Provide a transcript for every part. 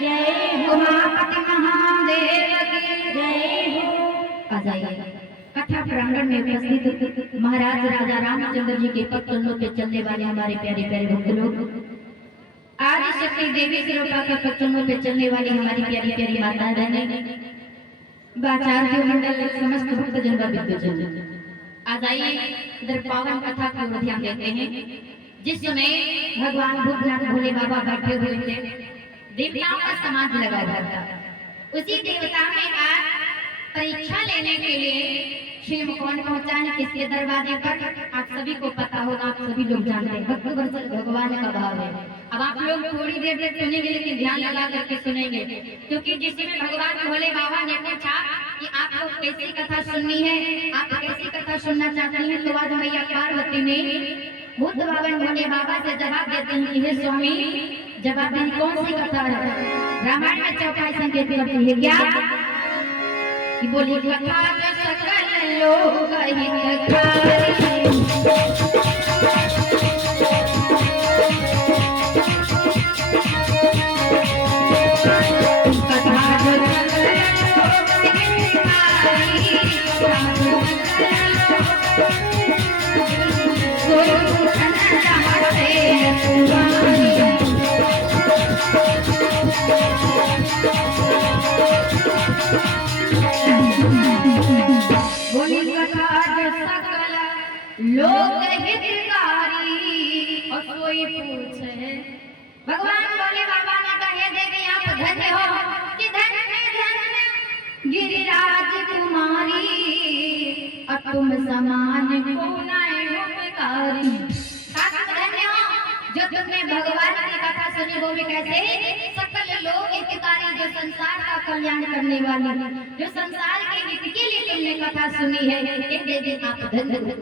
जय हो। उमापति महादेव की जय हो। आ जाइए। कथा प्रांगण में उपस्थित महाराज राजा रामचंद्र जी के पद चरणों पे चलने वाले हमारे प्यारे प्यारे भक्त लोग, आदि शक्ति देवी स्वरूपा के पद चरणों पे चलने वाली हमारी प्यारी प्यारी माताएं बहनें, आचार्य मंडल, समस्त भक्तजन व विद्वजन, आ जाइए इधर पावन कथा की ओर ध्यान देते हैं। जिस समय भगवान भूतनाथ भोले बाबा बैठे हुए थे, देवताओं का समाज लगा हुआ था, उसी देवता में आज परीक्षा लेने के लिए श्री मुकुंद पहुंचा है। किसके दरवाजे पर? आप सभी को पता होगा, आप सभी लोग जानते हैं, भक्त वत्सल भगवान का भाव है। अब आप लोग थोड़ी देर तक सुनेंगे, लेकिन ध्यान लगा करके सुनेंगे, क्योंकि जिसमें भगवान भोले बाबा ने पूछा कि आपको कैसी कथा सुननी है, आप कैसी कथा सुनना चाहती हैं, तो आज मैया पार्वती ने भूत बाबन भोले बाबा से जवाब देते हैं कि हे स्वामी, जवाब दें कौन सी कथा है? रामायण में चौपाई संकेत करती है क्या कि बोली कथा जो सकल लोग हितकारी, लोग हितकारी। और कोई पूछे भगवान भोले बाबा ने कहे दे कि आप धन्य हो कि धन्य धन्य गिरिराज कुमारी, और तुम समान को नाय उपकारी। धन्य हो जो तुमने भगवान की कथा सुनी, वो भी कैसे? सकल लोग हितकारी, जो संसार का कल्याण करने वाली, जो संसार के हित के लिए तुमने कथा सुनी है, ये दे दे आप धन्य हो।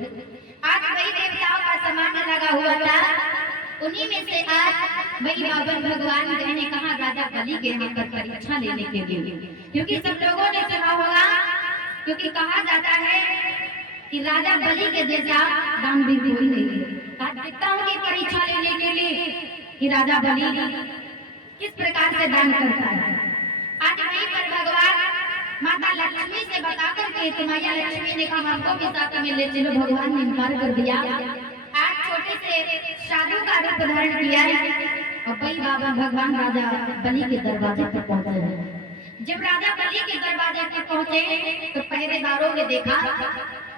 आज वही देवताओं का सम्मान लगा हुआ था, उन्हीं में से आज वही बाबन भगवान ने कहा राजा बलि के यहाँ पर परीक्षा लेने के लिए, क्योंकि सब लोगों ने सुना होगा, क्योंकि कहा जाता है कि राजा बलि के जैसा दान भी कोई नहीं है। देवताओं की परीक्षा लेने के लिए कि राजा बलि किस प्रकार से दान करता है। आज वहीं पर भगवान माता लक्ष्मी से बता करके, तो मैया लक्ष्मी ने कहा हमको भी साथ में ले चलो, भगवान ने इनकार कर दिया। आज छोटे से साधु का रूप धारण किया और वही बाबा भगवान राजा बलि के दरवाजे पर पहुंचे हैं। जब राजा बलि के दरवाजे पर पहुंचे तो पहरेदारों ने देखा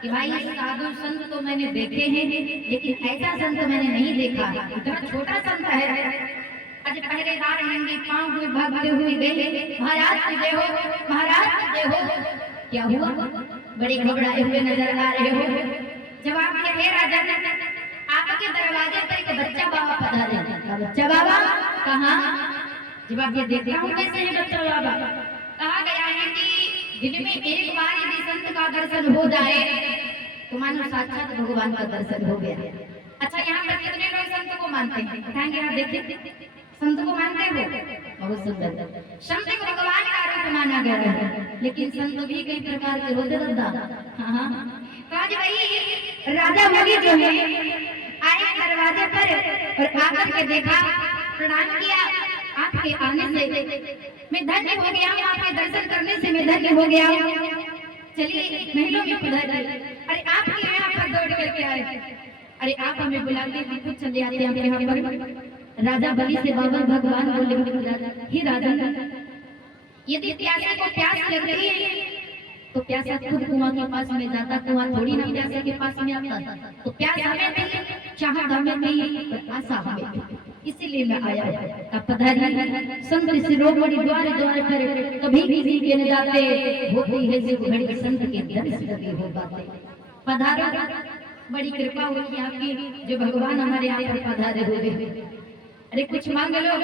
कि भाई साधु संत तो मैंने देखे हैं, लेकिन ऐसा संत मैंने नहीं देखा, इतना छोटा संत है। आज पहरेदार नंगे पांव हुए भागते हुए गए, महाराज जय हो, महाराज जय हो। क्या हुआ? बड़े घबराए हुए नजर आ रहे हो। जवाब दिया हे राजा, आपके दरवाजे पर एक बच्चा बाबा पधारे। बच्चा बाबा कहाँ? जवाब ये देखता हूँ कैसे है बच्चा बाबा। कहा गया है कि दिन में एक बार यदि संत का दर्शन हो जाए तो मानो साक्षात भगवान का दर्शन हो गया। अच्छा, यहाँ पर कितने लोग संत को मानते हैं? बताएंगे आप, देखिए संत को मानते हो? बहुत सुंदर। संत को भगवान का रूप माना गया है, लेकिन संत भी कई प्रकार के होते रहता। हाँ, तो आज वही राजा बलि जो है आए दरवाजे पर और आकर के देखा, प्रणाम किया। आपके आने से मैं धन्य हो गया हूँ, आपके दर्शन करने से मैं धन्य हो गया हूँ। चलिए महलों में पधारिए। अरे आपके यहाँ पर दौड़ करके आए, अरे आप हमें बुलाते हैं, खुद चले आते हैं आपके यहाँ पर। राजा बलि से बाबा भगवान बोले ही राजा, यदि प्यासे को प्यास लगती है तो प्यासा खुद कुआं के पास में जाता, कुआं थोड़ी ना प्यासे के पास में आता। तो प्यास हमें थी, चाहत हमें थी, आशा हमें थी, इसीलिए मैं आया। अब पधारी संत शिरोमणि द्वार द्वार पर कभी किसी के न जाते, होती है जो घड़ी संत के दर्शन हो पाते। पधारो, बड़ी कृपा हुई आपकी जो भगवान हमारे यहाँ पर पधारे हुए। अरे कुछ मांग लो।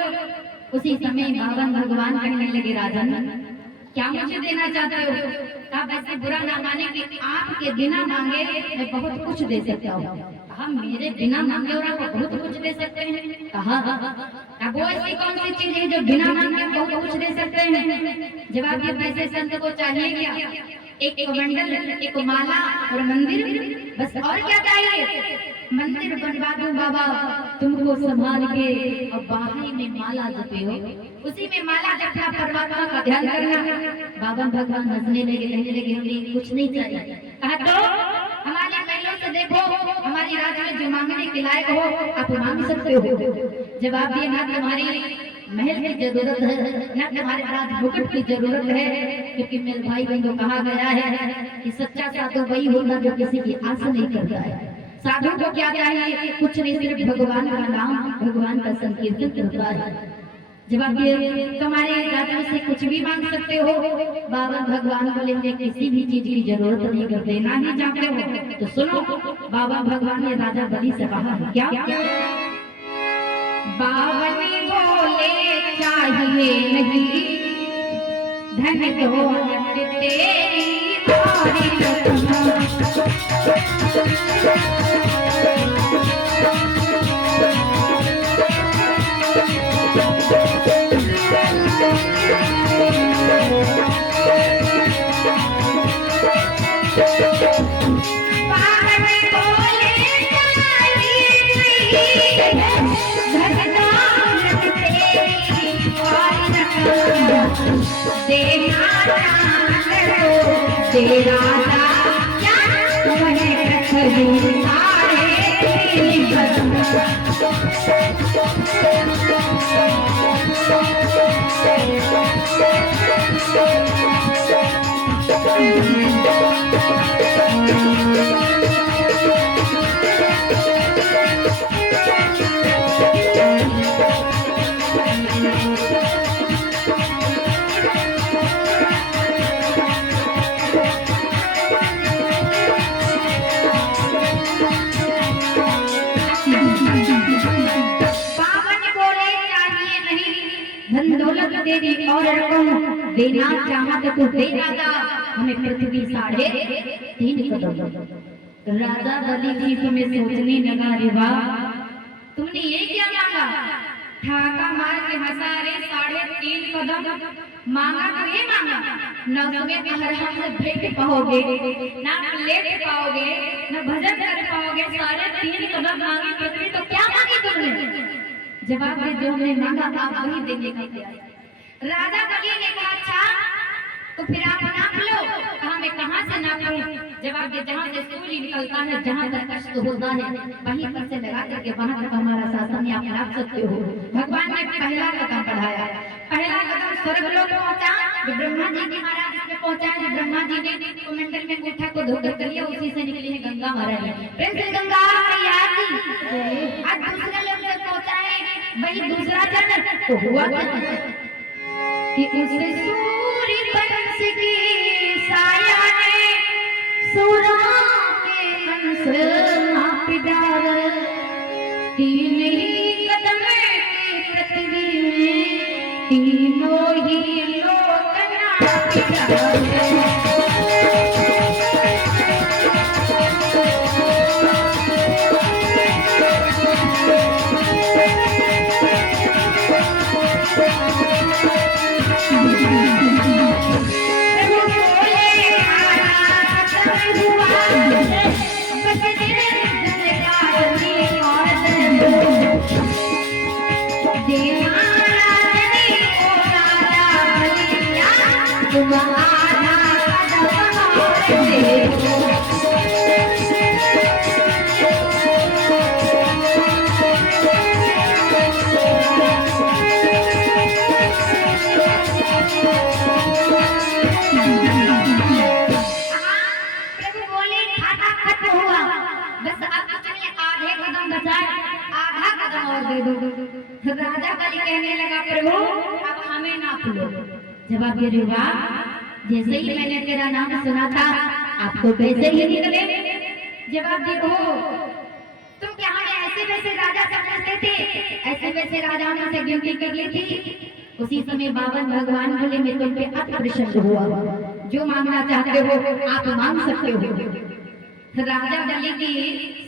उसी समय बावन भगवान कहने लगे राजन, क्या मुझे देना चाहते हो? कहा वैसे बुरा ना माने कि आपके बिना मांगे मैं बहुत कुछ दे सकता हूँ। कहा मेरे बिना मांगे और आप बहुत कुछ दे सकते हैं? कहा वो ऐसी कौन सी चीज है जो बिना मांगे बहुत कुछ दे सकते हैं? जवाब ये पैसे संत को चाहिए क्या? एक कमंडल, एक माला और मंदिर, बस और क्या चाहिए? मंदिर बनवा दूं बाबा तुमको संभाल के, और बाही में माला जपे हो, उसी में माला जपना, परमात्मा का ध्यान करना। बाबा भगवान हंसने लगे, कहने लगे हमें कुछ नहीं चाहिए। कहा तो हमारे महलों से देखो, हमारी राज में जो मांगने के लायक हो आप मांग सकते हो। जवाब दिए ना तुम्हारी महल की जरूरत है, ना तुम्हारे राज मुकुट की जरूरत है, क्योंकि मेरे भाई बंधु कहा गया है कि सच्चा साधु वही होता जो किसी की आस नहीं करता है। साधु को क्या चाहिए? कुछ नहीं, सिर्फ भगवान का नाम, भगवान का संकीर्तन करता है। जवाब दिए तुम्हारे राजा से कुछ भी मांग सकते हो। बाबा भगवान बोले किसी भी चीज की जरूरत नहीं कर, देना ही चाहते हो तो सुनो। बाबा भगवान ने राजा बलि से कहा क्या? बाबा ने बोले चाहिए नहीं धन दौलत तेरी और तेरा क्या वह खजूर तेरी और रकम देना चाहा तो तू दे राजा, हमें पृथ्वी 3.5 कदम। राजा बलि जी तुम्हें सोचने लगा, रे वाह तुमने ये क्या मांगा? ठाका मार के हंसारे 3.5 कदम मांगा तो ये मांगा, न तुम्हें हर से भेंट पाओगे, ना लेट पाओगे, न भजन कर पाओगे। 3.5 कदम मांगी पृथ्वी तो क्या मांगी तुमने? जवाब में जो हमने मांगा आप वही देने का तैयार। राजा बलि ने कहा अच्छा तो फिर आप नाप लो। कहा मैं कहां से नापूं? जवाब दे जहां से सूर्य निकलता है, जहां तक कष्ट होता है, वहीं पर से लगा करके वहां तक हमारा शासन आप नाप सकते हो। भगवान ने पहला कदम बढ़ाया, पहला कदम स्वर्गलोक पहुंचा, जो ब्रह्मा जी के महाराज में पहुंचा। जो ब्रह्मा जी ने कमंडल में अंगूठा को धोकर कर लिया, उसी से निकली है गंगा महारानी। प्रेम से गंगा मैया की। आज दूसरा लोक तक पहुंचा है, वही दूसरा चरण तो हुआ कि उसे सूर्य पंच की साया ने सूरा के अंश नाप डाला। 3 ही कदम की पृथ्वी में तीनों ही लोक नाप डाले। राजा बलि कहने लगा प्रभु अब हमें नाप लो। जवाब दे वाह जैसे ही मैंने तेरा नाम सुना था आपको वैसे ही निकले। जवाब दे तुम क्या हमें ऐसे वैसे राजा समझते थे? ऐसे वैसे राजाओं ने से गिनती कर ली थी। उसी समय बावन भगवान बोले मैं तुम पे अति प्रसन्न हुआ, जो मांगना चाहते हो आप मांग सकते हो। राजा बलि की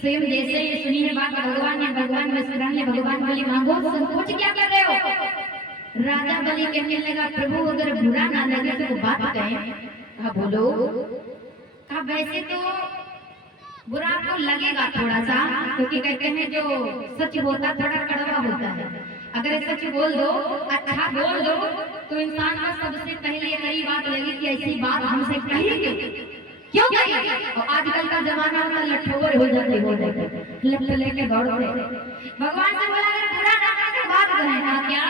स्वयं जैसे ही सुनी है बात भगवान में स्मरण ने भगवान बलि मांगो, संकोच क्या कर रहे हो? राजा बलि कहने लगा प्रभु अगर बुरा ना लगे तो बात कहें। कहा बोलो। कहा वैसे तो बुरा आपको लगेगा थोड़ा सा, क्योंकि कहते हैं जो सच होता थोड़ा कड़वा होता है। अगर सच बोल दो, अच्छा बोल दो, तो इंसान को सबसे पहले यही बात लगी कि ऐसी बात हमसे कही क्यों कही। और आजकल का जमाना होता लठोर हो जाते लट लेके दौड़ते। भगवान से बोला अगर बुरा ना करके बात कहना क्या।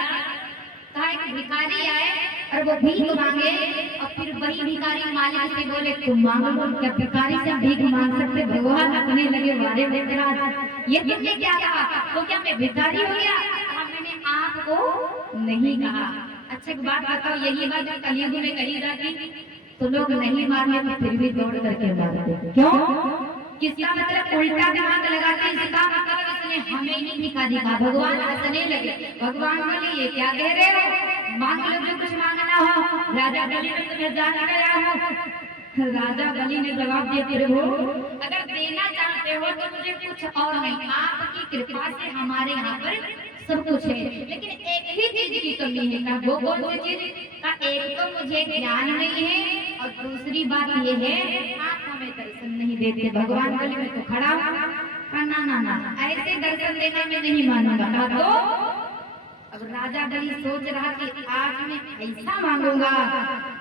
कहा एक भिखारी आए और वो भीख मांगे, और फिर वही भिखारी मालिक से बोले तुम मांगो। क्या भिखारी से भीख मांग सकते। भगवान अपने लगे वारे में ये तुमने क्या कहा। तो क्या मैं भिखारी हो गया। मैंने आपको नहीं कहा। अच्छा एक बात बताओ, यही बात कलयुग में कही जाती तो लोग नहीं मारने तो फिर भी दौड़ करके मारते क्यों। किसका मतलब उल्टा दिमाग लगाते, इसका मतलब इसने हमें ही भिखारी कहा। भगवान हंसने लगे। भगवान बोले ये क्या कह रहे हो, मांग लो जो कुछ मांगना हो। राजा बलि ने तुम्हें जान गया हो। राजा बलि ने जवाब दिया प्रभु अगर देना चाहते हो तो मुझे कुछ और नहीं, आपकी कृपा से हमारे यहाँ पर सब कुछ है, लेकिन एक ही चीज की कमी है। का वो कौन सी चीज। का एक तो मुझे ज्ञान नहीं है और दूसरी बात ये है आप हमें दर्शन नहीं देते। भगवान बोले मैं तो खड़ा हूँ। ना ना ना ऐसे दर्शन देना मैं नहीं मानूंगा। ना तो अब राजा बलि सोच रहा कि आज मैं ऐसा मांगूंगा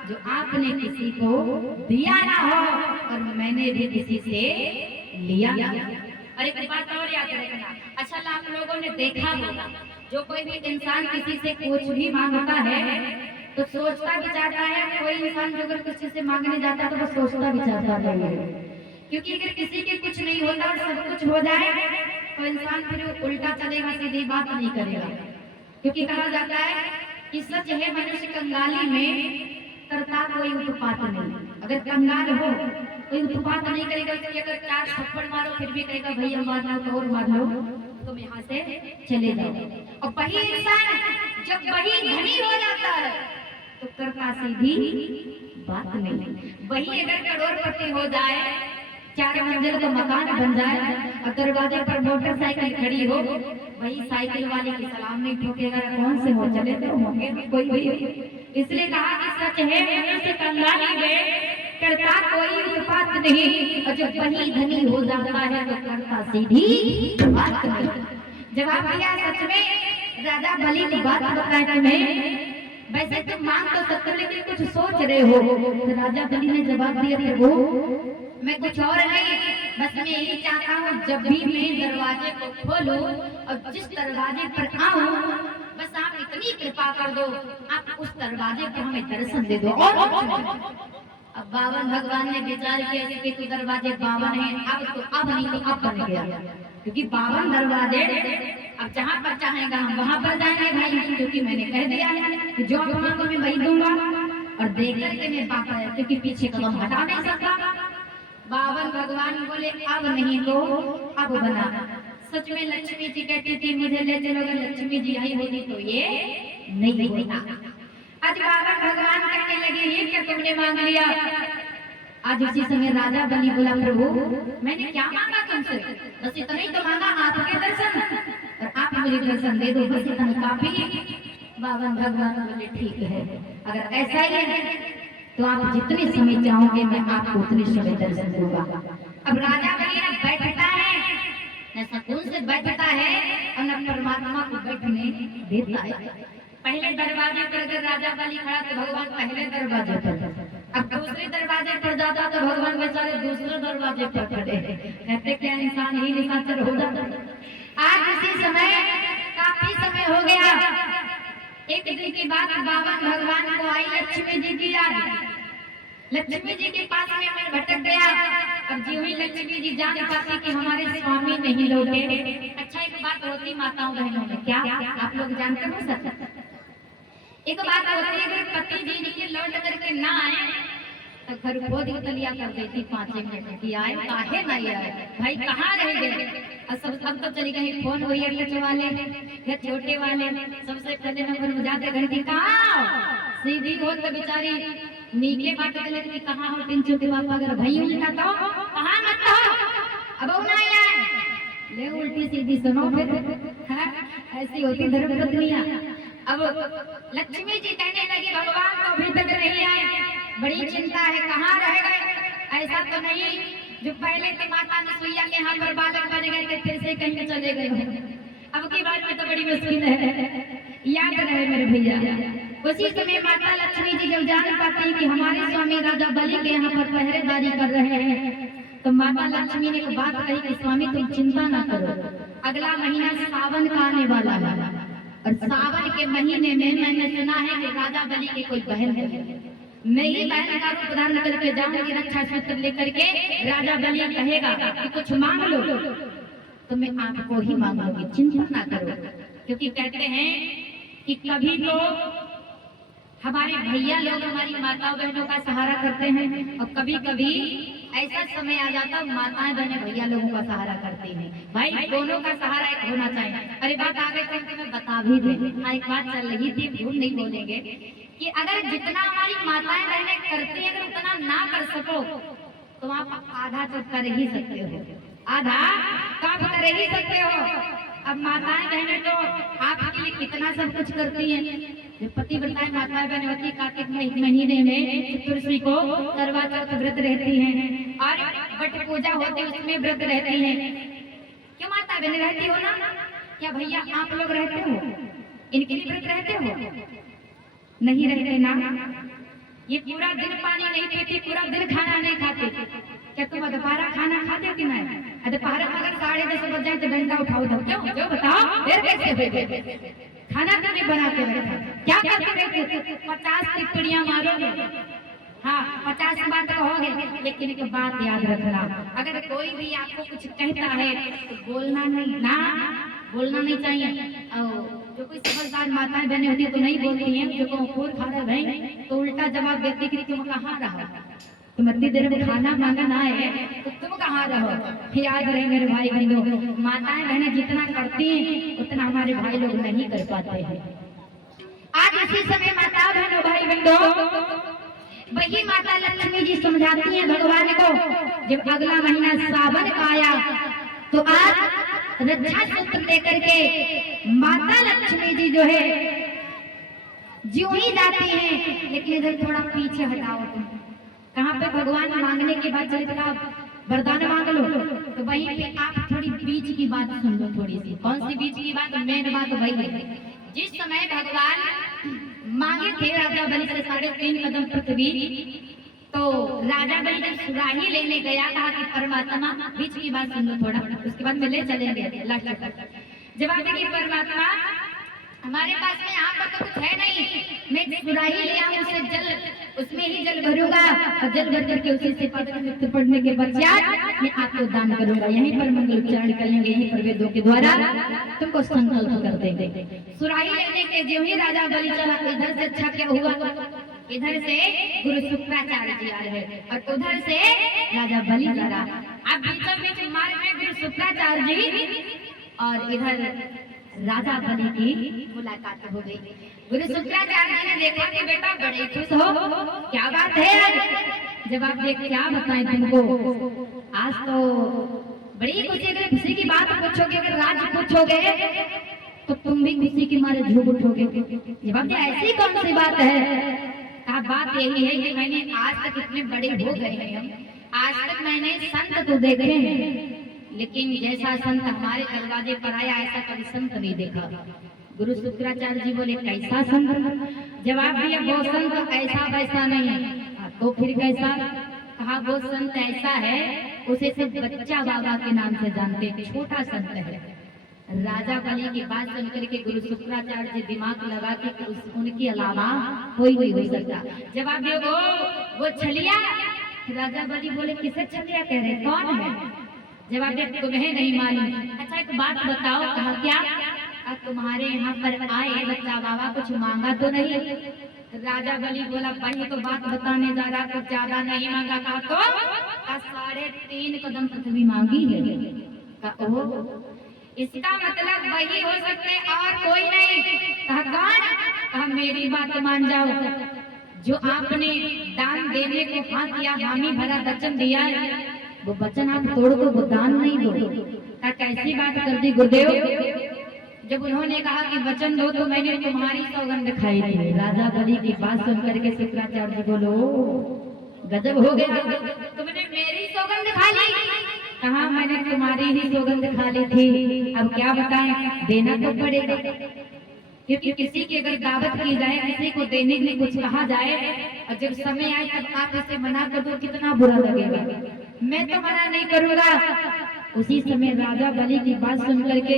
जो आपने किसी को दिया ना हो और मैंने भी किसी से लिया। और एक बात और याद रखना, अच्छा आप लोगों ने देखा होगा जो कोई भी इंसान किसी से कुछ भी मांगता है तो सोचता विचारता है। कोई इंसान जो अगर किसी से मांगने जाता है तो वो सोचता विचारता है, क्योंकि अगर किसी के कुछ नहीं होता और सब कुछ हो जाए तो इंसान फिर उल्टा चलेगा, सीधी बात नहीं करेगा। क्योंकि कहा जाता है कि सच है मनुष्य कंगाली में करता कोई उत्पात नहीं। अगर कंगाल हो कोई उत्पात नहीं करेगा, उसकी अगर 4 थप्पड़ मारो फिर भी कहेगा भैया मार लो तो और मार लो, तुम यहाँ से चले जाओ। और वही इंसान जब वही धनी हो जाता है तो करता सीधी बात नहीं। वही अगर करोड़पति हो जाए, 4 मंजिल का मकान बन जाए और दरवाजे पर मोटरसाइकिल खड़ी हो, वही साइकिल वाले की सलाम नहीं ठोकेगा। कौन से हो चले तो होंगे कोई भी। इसलिए कहा कि सच है मनुष्य कंगाली में करता कोई उत्पात नहीं, और जब वही धनी हो जाता है तो करता सीधी बात नहीं। जवाब दिया सच में राजा बलि की बात बताए तुम्हें वैसे तुम मांग तो सकते हो लेकिन कुछ सोच रहे हो। तो राजा बलि ने जवाब दिया प्रभु मैं कुछ और नहीं, बस मैं यही चाहता हूँ जब भी मैं दरवाजे को खोलूं और जिस दरवाजे पर आऊं बस आप इतनी कृपा कर दो, आप उस दरवाजे पर हमें दर्शन दे दो। और अब 52 भगवान ने विचार किया कि तो दरवाजे 52 हैं, अब नहीं तो अब बन गया, क्योंकि 52 दरवाजे अब जहाँ पर चाहेगा हम वहाँ पर जाएंगे भाई, क्योंकि मैंने कह दिया है कि जो मांगो मैं वही दूंगा। और देख करके मेरे पापा है क्योंकि पीछे कदम हटा नहीं सकता। 52 भगवान बोले अब नहीं तो अब बना। सच में लक्ष्मी जी कहती थी मुझे ले चलो, अगर लक्ष्मी जी आई होती तो ये नहीं होता। आज 52 भगवान कहने लगे ये क्या तुमने मांग लिया। आज उसी समय राजा बलि बोला प्रभु मैंने क्या मांगा तुमसे, बस इतना ही तो मांगा आपके दर्शन, और आप मुझे दर्शन दे दो, बस इतना काफी। 52 भगवान बोले ठीक है, अगर ऐसा ही है तो आप जितने समय चाहोगे मैं आपको उतने समय दर्शन दूंगा। अब राजा बलि न बैठता है न सुकून से बैठता है और न परमात्मा को बैठने देता है। पहले दरवाजे पर अगर राजा बलि खड़ा तो भगवान पहले दरवाजे पर, अब दूसरे दरवाजे पर जाता तो भगवान बेचारे दूसरे दरवाजे पर खड़े। कहते क्या इंसान ही निशाचर हो जाता। आज इसी समय काफी समय हो गया। एक दिन की बात 52 भगवान को आई लक्ष्मी जी की याद। लक्ष्मी जी के पास में मैं भटक गया। अब जी हुई लक्ष्मी जी जान पाती कि हमारे स्वामी नहीं लौटे। अच्छा एक बात होती माताओं बहनों में, क्या आप लोग जानते हो सच? एक बात होती है अगर पति जी के लौट करके ना आए तो घर को दिया कर देती 5 मिनट की आए काहे नहीं आए भाई कहाँ रह गए। और सब तो चली गई फोन वही टच वाले या छोटे वाले, सबसे पहले नंबर बजाते घर की कहाँ सीधी हो तो बेचारी नीचे बात चले कि कहाँ हो तीन चुके पापा, अगर भाई उल्टा तो कहाँ मत हो अब ना यार ले उल्टी सीधी सुनो फिर। ऐसी होती धर्म पत्नियां। अब लक्ष्मी जी कहने लगी भगवान तो अभी तक नहीं आए, बड़ी चिंता है, कहाँ रह गए। ऐसा तो नहीं जो पहले तो माता नसुईया के यहाँ पर बालक बन गए थे फिर से कहीं चले गए हो, अब की बात में तो बड़ी मुश्किल है, याद रहे मेरे भैया। उसी समय माता लक्ष्मी जी जब जान पाती कि हमारे स्वामी राजा बलि के यहाँ पर पहरेदारी कर रहे हैं, तो माता लक्ष्मी ने एक बात कही कि स्वामी तुम चिंता ना करो, अगला महीना सावन का आने वाला है और सावन के महीने में मैंने सुना है कि राजा बलि की कोई बहन है, मेरी बहन का रूप धारण करके जाऊंगी, रक्षा सूत्र लेकर के राजा बलि कहेगा कि कुछ मांग लो तो मैं आपको ही मांगूंगी, चिंता ना करो। क्योंकि कहते हैं कि कभी तो हमारे भैया लोग हमारी माताओं बहनों का सहारा करते हैं और कभी कभी ऐसा समय आ जाता है माताएं बहनें भैया लोगों का सहारा करती हैं। भाई दोनों का सहारा एक होना चाहिए। अरे बात आगे चल के मैं बता भी दे, एक बात चल रही थी, भूल नहीं बोलेंगे कि अगर जितना हमारी माताएं बहनें करती हैं अगर उतना ना कर सको तो आप आधा तो कर ही सकते हो, आधा तो आप कर ही सकते हो। अब माताएं बहनें तो आपके लिए कितना सब कुछ करती हैं। जो पति बताए माताएं बहनें होती कार्तिक महीने में चतुर्दशी को करवा चौथ व्रत रहती हैं और वट पूजा होती है उसमें व्रत रहती हैं। क्यों माता बहनें रहती हो ना? क्या भैया आप लोग रहते हो? इनके लिए व्रत रहते हो? नहीं रहते ना? ये पूरा दिन पानी नहीं पीती, पूरा दिन खाना नहीं खाते। क्या तुम दोपहर खाना खाते कि नहीं? दोपहर अगर 10:30 बज जाए तो डंडा उठाओ दो, क्यों बताओ फिर कैसे हुए? खाना तो नहीं बनाते रहते, क्या करते रहते? 50 टिप्पणियां मारोगे, हाँ 50 बात कहोगे, लेकिन एक बात याद रखना, अगर कोई भी आपको कुछ कहता है तो बोलना नहीं ना, बोलना नहीं चाहिए। और जो कोई समझदार माताएं बहनें होती है तो नहीं बोलती हैं, जो को खून खा रहे हैं तो उल्टा जवाब देती कि तुम कहाँ रहो, तुम इतनी देर में खाना मांगना है तो तुम कहाँ रहो। याद रहे मेरे भाई बहनों, माताएं बहनें जितना करती हैं उतना हमारे भाई लोग नहीं कर पाते हैं। आज इसी समय माता बहनों भाई बहनों वही माता लक्ष्मी जी समझाती हैं भगवान को, जब अगला महीना सावन का आया तो आज रक्षा सूत्र लेकर के माता लक्ष्मी जी जो है ज्यों ही जाती हैं, लेकिन इधर थोड़ा पीछे हटाओ तुम, कहाँ पे भगवान मांगने के बाद चलिए वरदान मांग लो तो वहीं पे आप थोड़ी बीच की बात सुन लो, थोड़ी सी। कौन सी बीच की बात? मेन बात वही है, जिस समय भगवान मांगे थे राजा बलि से 3.5 कदम पृथ्वी, तो राजा बलि जब सुराही लेने गया कहा कि परमात्मा, बीच की बात सुन लो थोड़ा, उसके बाद में ले चलेंगे लास्ट तक। जवाब देगी परमात्मा हमारे पास में यहाँ पर तो कुछ है नहीं, मैं सुराही ले आऊं उससे जल, उसमें ही जल भरूंगा और जल भर करके उसी से पवित्र पड़ने के पश्चात मैं आपको दान करूंगा, यहीं पर मंगल उच्चारण करेंगे, यहीं पर वेदों के द्वारा तुमको संकल्प कर देंगे। सुराही लेने के जो ही राजा बलि चला, इधर से अच्छा क्या हुआ, इधर से गुरु शुक्राचार्य जी आ रहे और उधर से राजा बलि चला। अब बीचों बीच मार्ग में गुरु शुक्राचार्य जी और इधर राजा बलि की मुलाकात हो गई। गुरु शुक्राचार्य जी ने देखा कि बेटा बड़े खुश हो, क्या बात है आज? जब आप देख क्या बताएं तुमको, आज तो बड़ी खुशी, अगर खुशी की बात पूछोगे, अगर राज पूछोगे तो तुम भी खुशी के मारे झूम उठोगे। जवाब दे ऐसी कौन सी बात है? बात यही है कि मैंने आज तक इतने बड़े हो गए हैं हम, आज तक मैंने संत तो देखे हैं, लेकिन जैसा संत हमारे दरवाजे पर आया ऐसा कभी संत नहीं देखा। गुरु शुक्राचार्य जी बोले कैसा संत? जवाब दिया वो संत ऐसा वैसा नहीं है। तो फिर कैसा? कहा वो संत ऐसा है उसे सब बच्चा बाबा के नाम से जानते, छोटा संत है। राजा बलि की बात सुनकर के गुरु शुक्राचार्य जी दिमाग लगा के उनके अलावा कोई नहीं हो सकता। जवाब दियो वो छलिया। राजा बलि बोले किसे छलिया कह रहे, कौन है? जवाब दे तुम्हें नहीं मालूम। अच्छा एक बात बताओ। कहा क्या? तुम्हारे यहाँ पर आए बच्चा बाबा कुछ मांगा तो नहीं? राजा बलि बोला भाई तो बात बताने जा रहा, कुछ ज्यादा नहीं मांगा। कहा तो 3.5 कदम पृथ्वी मांगी है। कहा ओह इसका मतलब वही हो सकते और कोई नहीं। कहा कौन? कहा मेरी बात मान जाओ, जो आपने दान देने को हाथ किया, हामी भरा वचन दिया है, वो वचन आप तोड़ दो, वो दान नहीं दो। कहा कैसी बात कर दी गुरुदेव? जब उन्होंने कहा कि वचन दो तो मैंने तुम्हारी सौगंध खाई थी। राजा बलि की बात सुन करके शुक्राचार्य जी बोलो गजब हो गया, तुमने मेरी सौगंध खा ली। कहा मैंने तुम्हारी ही सौगंध खा ली थी, अब क्या बताएं, देना तो पड़ेगा, क्योंकि किसी की अगर दावत की जाए, किसी को देने के लिए कुछ कहा जाए और जब समय आए तब आप इसे मना कर दो, कितना बुरा लगेगा। मैं तो मना नहीं करूंगा। उसी समय राजा बलि की बात सुन करके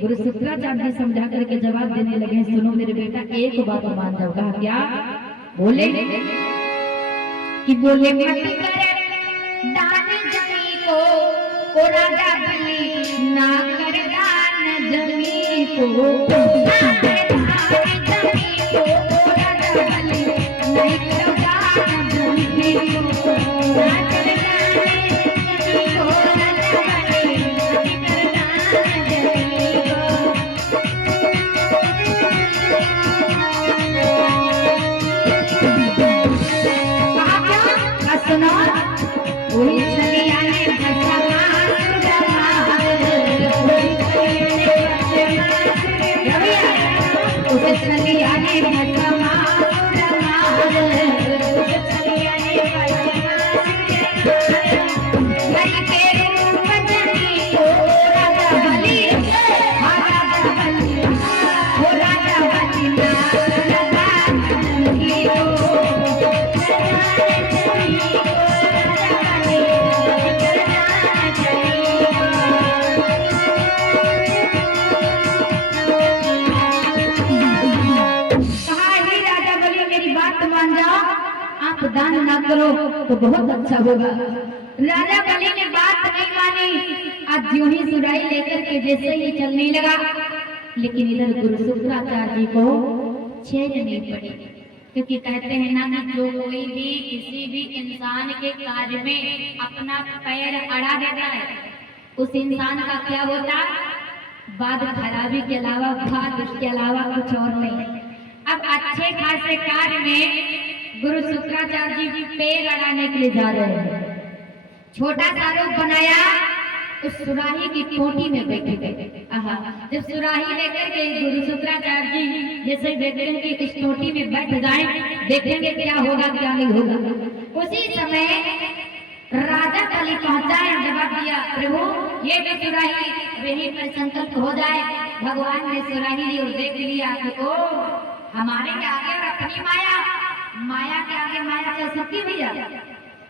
गुरु शुक्राचार्य जी समझा करके जवाब देने लगे, सुनो मेरे बेटा, एक बात मान जाओ। कहा क्या? बोले कि बोले मत कर दान जमी को राजा बलि ना कर दान जमी को। दान ना करो तो बहुत अच्छा होगा। राजा बलि ने बात नहीं मानी। आज यूं ही सुराही लेकर के जैसे ही चलने लगा, लेकिन इधर गुरु शुक्राचार्य जी को चैन नहीं पड़ी, क्योंकि कहते हैं ना कि जो कोई भी किसी भी इंसान के कार्य में अपना पैर अड़ा देता है, उस इंसान का क्या होता, बाद खराबी के अलावा बाद उसके अलावा कुछ और नहीं। अब अच्छे खासे कार्य में गुरु शुक्राचार्य जी पैर अड़ाने के लिए जा रहे हैं। छोटा सा रूप बनाया, उस सुराही की टोटी में बैठे गए। जब सुराही लेकर के गुरु शुक्राचार्य जी जैसे देखते हैं कि इस टोटी में बैठ जाए, देखेंगे क्या होगा क्या नहीं होगा। उसी समय राजा बलि पहुंचा है, जवाब दिया, प्रभु ये भी सुराही वहीं पर संकल्प हो जाए। भगवान ने सुराही ली और देख लिया कि ओ हमारे के आगे और अपनी माया के आगे माया चल सकती भैया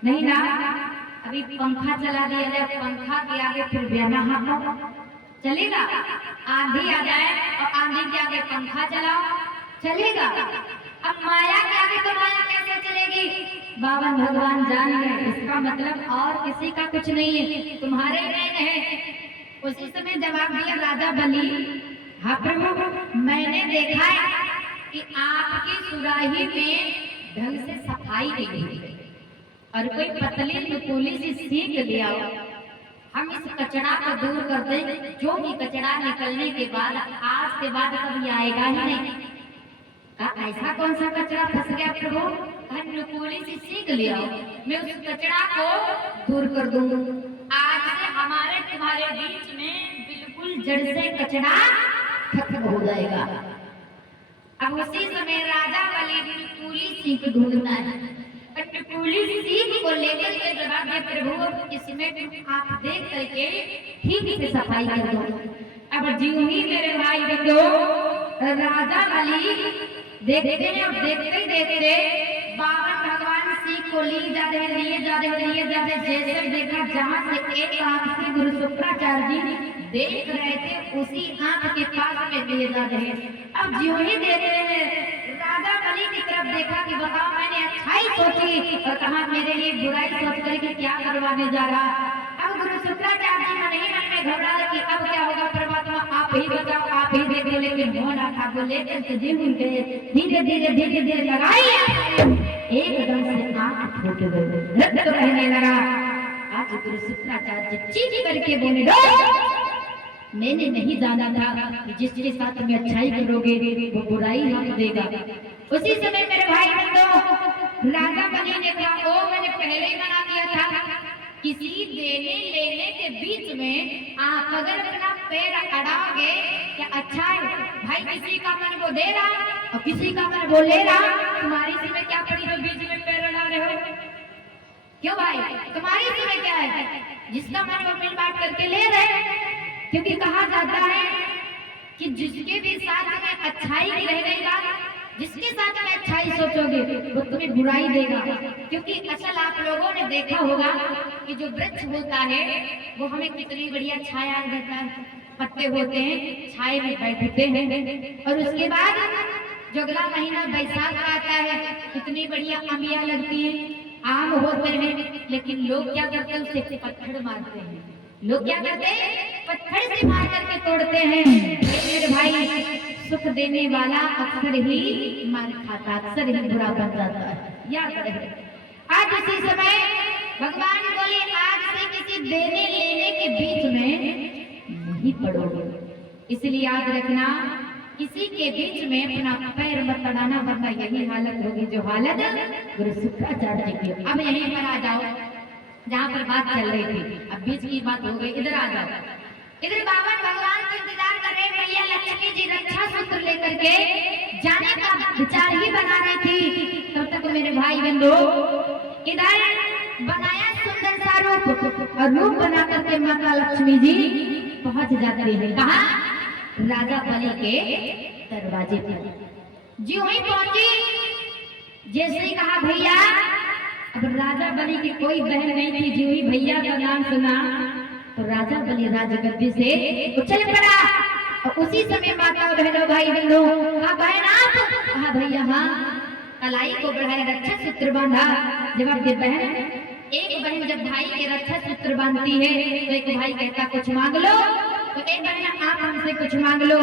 नहीं ना। अभी पंखा चला दिया जाए, पंखा के आगे फिर बेना हाथ चलेगा? आंधी आ जाए और आंधी के आगे पंखा चलाओ, चलेगा? अब माया के आगे तो माया कैसे चलेगी? बावन भगवान जान गए, इसका मतलब और किसी का कुछ नहीं है, तुम्हारे नहीं है। उसी समय जवाब दिया राजा बलि, हाँ प्रभु, मैंने देखा है कि आपकी सुराही में ढंग से सफाई नहीं है और कोई पतली नुकीली सी सीख ले आओ, हम इस कचरा को दूर कर दें, जो कि कचरा निकलने के बाद आज के बाद कभी आएगा ही नहीं। ऐसा कौन सा कचरा फंस गया प्रभु? नुकीली सी सीख ले आओ, मैं उस कचरा को दूर कर दूं। आज से हमारे तुम्हारे बीच में बिल्कुल जड़ से कचरा खत्म हो जाएगा। अब उसी समय राजा बलि नुकीली सीख ढूंढता है, नुकीली सीख को लेकर के जवाब दे, प्रभु इसमें आप देख करके ठीक से सफाई कर दो। अब जीव ही मेरे भाई बंधो, राजा बलि देखते हैं और देखते देखते बावन भगवान सीख को लिए जा रहे, जैसे देखा जहाँ से एक आंख से गुरु शुक्राचार्य जी देख रहे थे, उसी आंख के पास में ले जा रहे। अब जो ही देख रहे हैं, राजा बलि की तरफ देखा कि बताओ मैंने अच्छाई सोची और कहा मेरे लिए बुराई सोच करके क्या करवाने जा रहा। अब गुरु शुक्राचार्य जी मन ही मन में घबरा कि अब क्या होगा, परमात्मा आप ही बताओ, आप ही देख लो। लेकिन मोहन था बोले धीरे धीरे लगाई, एकदम से आंख फूट गई, रक्त बहने लगा। आज गुरु शुक्राचार्य जी चीख करके बोले, मैंने नहीं जाना था कि जिसके साथ में अच्छाई करोगे वो बुराई हक देगा। उसी समय मेरे भाई बंधो, राजा बलि ने कहा, ओ मैंने पहले ही मना किया था, किसी देने लेने के बीच में आप अगर अपना पैर अड़ाओगे क्या अच्छा है भाई? किसी का मन वो दे रहा और किसी का मन वो ले रहा, तुम्हारी सी में क्या पड़ी जो बीच में पैर अड़ा रहे हो? क्यों भाई, तुम्हारी सी में क्या है? जिसका मन वो मिल बांट करके ले रहे, क्योंकि कहा जाता है कि जिसके भी साथ में अच्छाई की रह गई बात, जिसके साथ में अच्छाई सोचोगे वो तुम्हें बुराई देगा। क्योंकि असल आप लोगों ने देखा होगा कि जो वृक्ष होता है वो हमें कितनी बढ़िया छाया देता है, पत्ते होते हैं छाए में बैठते हैं, और उसके बाद जो अगला महीना बैसाख का आता है कितनी बढ़िया अमिया लगती है, आम होते हैं, लेकिन लोग क्या करते हैं उसे पत्थर मारते हैं। लोग क्या करते हैं? पत्थर से मार करके तोड़ते हैं। मेरे भाई, सुख देने वाला अक्सर ही मार खाता, अक्सर ही बुरा बन जाता है, याद रहे। आज इसी समय भगवान बोले आज से किसी देने लेने के बीच में नहीं पड़ोगे, इसलिए याद रखना किसी के बीच में अपना पैर मत अड़ाना, वरना यही हालत होगी जो हालत गुरु शुक्राचार्य जी की। अब यहीं पर आ जाओ जहाँ पर बात चल रही थी, अब बीच की बात हो गई, इधर आ जाओ। इधर बाबा भगवान का इंतजार कर रहे, मैया लक्ष्मी जी रक्षा सूत्र लेकर के जाने का विचार ही बना रही थी। तब तक मेरे भाई बंधु इधर बनाया सुंदर सा रूप, और रूप बना करके माता लक्ष्मी जी पहुंच जाती है कहाँ? राजा बलि के दरवाजे पर। जो ही पहुंची, जैसे ही कहा भैया, अब राजा बलि की कोई बहन नहीं थी, जो ही भैया का नाम सुना तो राजा बलि राजगद्दी से उछल पड़ा, और उसी समय माता बहनों भाई बहनों, हाँ बहन आप? हाँ भैया हाँ। कलाई को बढ़ाया, रक्षा सूत्र बांधा। जवाब दे बहन, एक बहन जब भाई के रक्षा सूत्र बांधती है तो एक भाई कहता कुछ मांग लो, तो एक बहन आप हमसे कुछ मांग लो।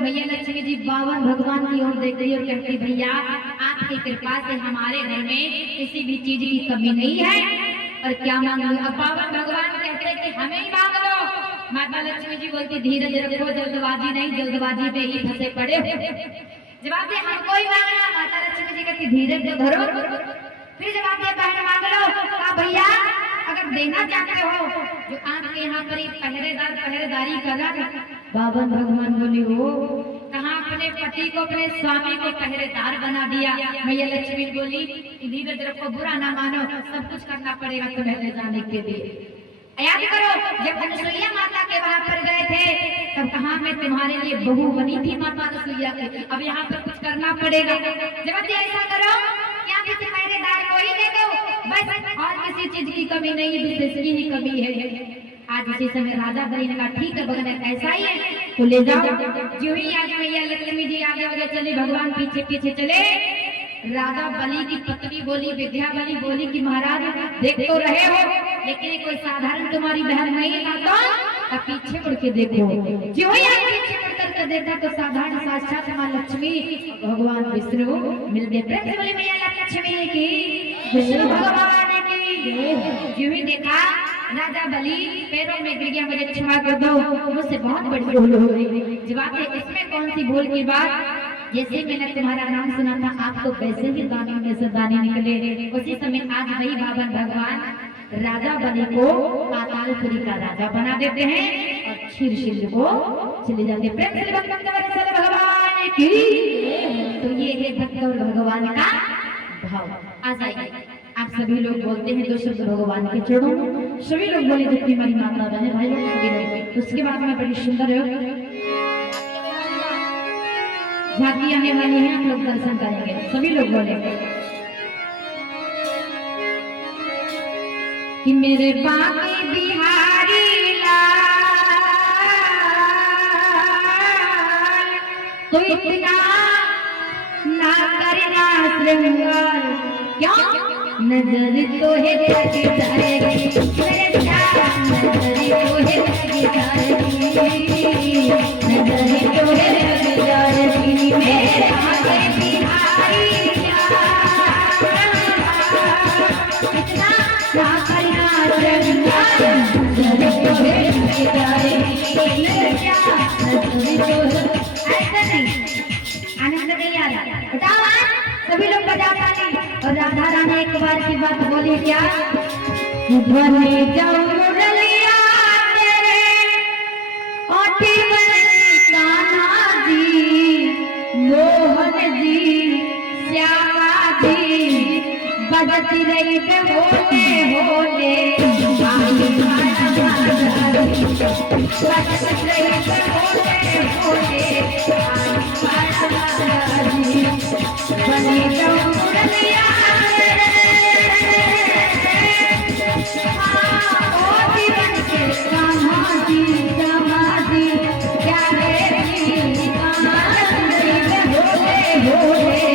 भैया लक्ष्मी जी बावन भगवान की ओर देखती और कहती भैया आपकी कृपा से हमारे घर में किसी भी चीज की कमी नहीं है, और क्या मांग लो? अब बावन भगवान कहते कि हमें ही मांग लो। माता लक्ष्मी जी बोलती धीरज रखो, जल्दबाजी नहीं, जल्दबाजी में ही फंसे पड़े। जवाब दे हमको ही मांगना। माता लक्ष्मी जी कहती धीरज धरो। फिर जवाब दे बहन मांग लो। हाँ भैया अगर देना चाहते हो, जो आपके यहाँ पर पहरेदार पहरेदारी कर रहा, बावन भगवान बोली हो कहाँ अपने पति को अपने स्वामी को पहरेदार बना दिया। मैया लक्ष्मी बोली धीरज रखो, बुरा ना मानो, सब कुछ करना पड़ेगा तुम्हें ले जाने के लिए। याद करो जब अनुसुईया माता के वहां पर गए थे तब कहाँ मैं तुम्हारे लिए बहू बनी थी माता अनुसुईया के, अब यहाँ पर कुछ करना पड़ेगा। जब ऐसा करो क्या किसी पहरेदार को ही दे दो बस, और किसी चीज की कमी नहीं है, विशेष की ही कमी है। आज इसी समय राजा बलि ने कहा ठीक है भगवान ऐसा ही है तो ले जाओ। जो ही आज मैया लक्ष्मी जी आगे आगे चली, भगवान पीछे पीछे चले। राजा बलि की पत्नी बोली विद्या बलि बोली कि महाराज देख तो रहे हो, लेकिन कोई साधारण तुम्हारी बहन नहीं है, तो पीछे मुड़ के देखो। जो ही आप पीछे मुड़ करके देखा तो साधारण साक्षात मां लक्ष्मी भगवान विष्णु मिल गए। प्रेम से बोले मैया लक्ष्मी की, विष्णु भगवान की। जो ही देखा राजा बलि पैरों में गिर गया, मुझे क्षमा कर दो, मुझसे बहुत बड़ी भूल हो गई। जवाब है इसमें कौन सी भूल की बात? जैसे मैंने तुम्हारा नाम सुना था आपको वैसे ही दाने में से दाने निकले। उसी समय आज वही बावन भगवान राजा बलि को पातालपुरी का राजा बना देते हैं और क्षीरशिल्य को चले जाते हैं। प्रेम से भक्त भगवान की। तो ये है भक्त और भगवान का भाव। आ जाइए आप सभी लोग बोलते हैं दो शब्द भगवान के चरणों, सभी लोग बोले जितनी हमारी माता बहने भाई लोग सभी लोग। उसके बाद में बड़ी सुंदर झांकी आने वाली है, आप लोग दर्शन करेंगे। सभी लोग बोलेंगे कि मेरे बाकी बिहारी लाल तो इतना ना करना श्रृंगार, क्यों नजर तो है लगी जाएगी मेरे प्यार, नजर तो है लगी जाएगी, नजर तो है लगी जाएगी मेरे आगे बिहारी इतना ना करना श्रृंगार, नजर तो है लगी जाएगी मेरे प्यार, नजर तो है। ऐसा नहीं आनंद नहीं आ रहा, बताओ सभी लोग बजाता नहीं। और राधा रानी एक बार की बात बोली क्या? बने जाऊं मुरलिया तेरे ओठी बजती रही पे होले होले आई मारा मारी बजती रही पे होले होले आई मारा मारी बनी तो मुरलिया बन के समाधि समाधि क्या रे होले होले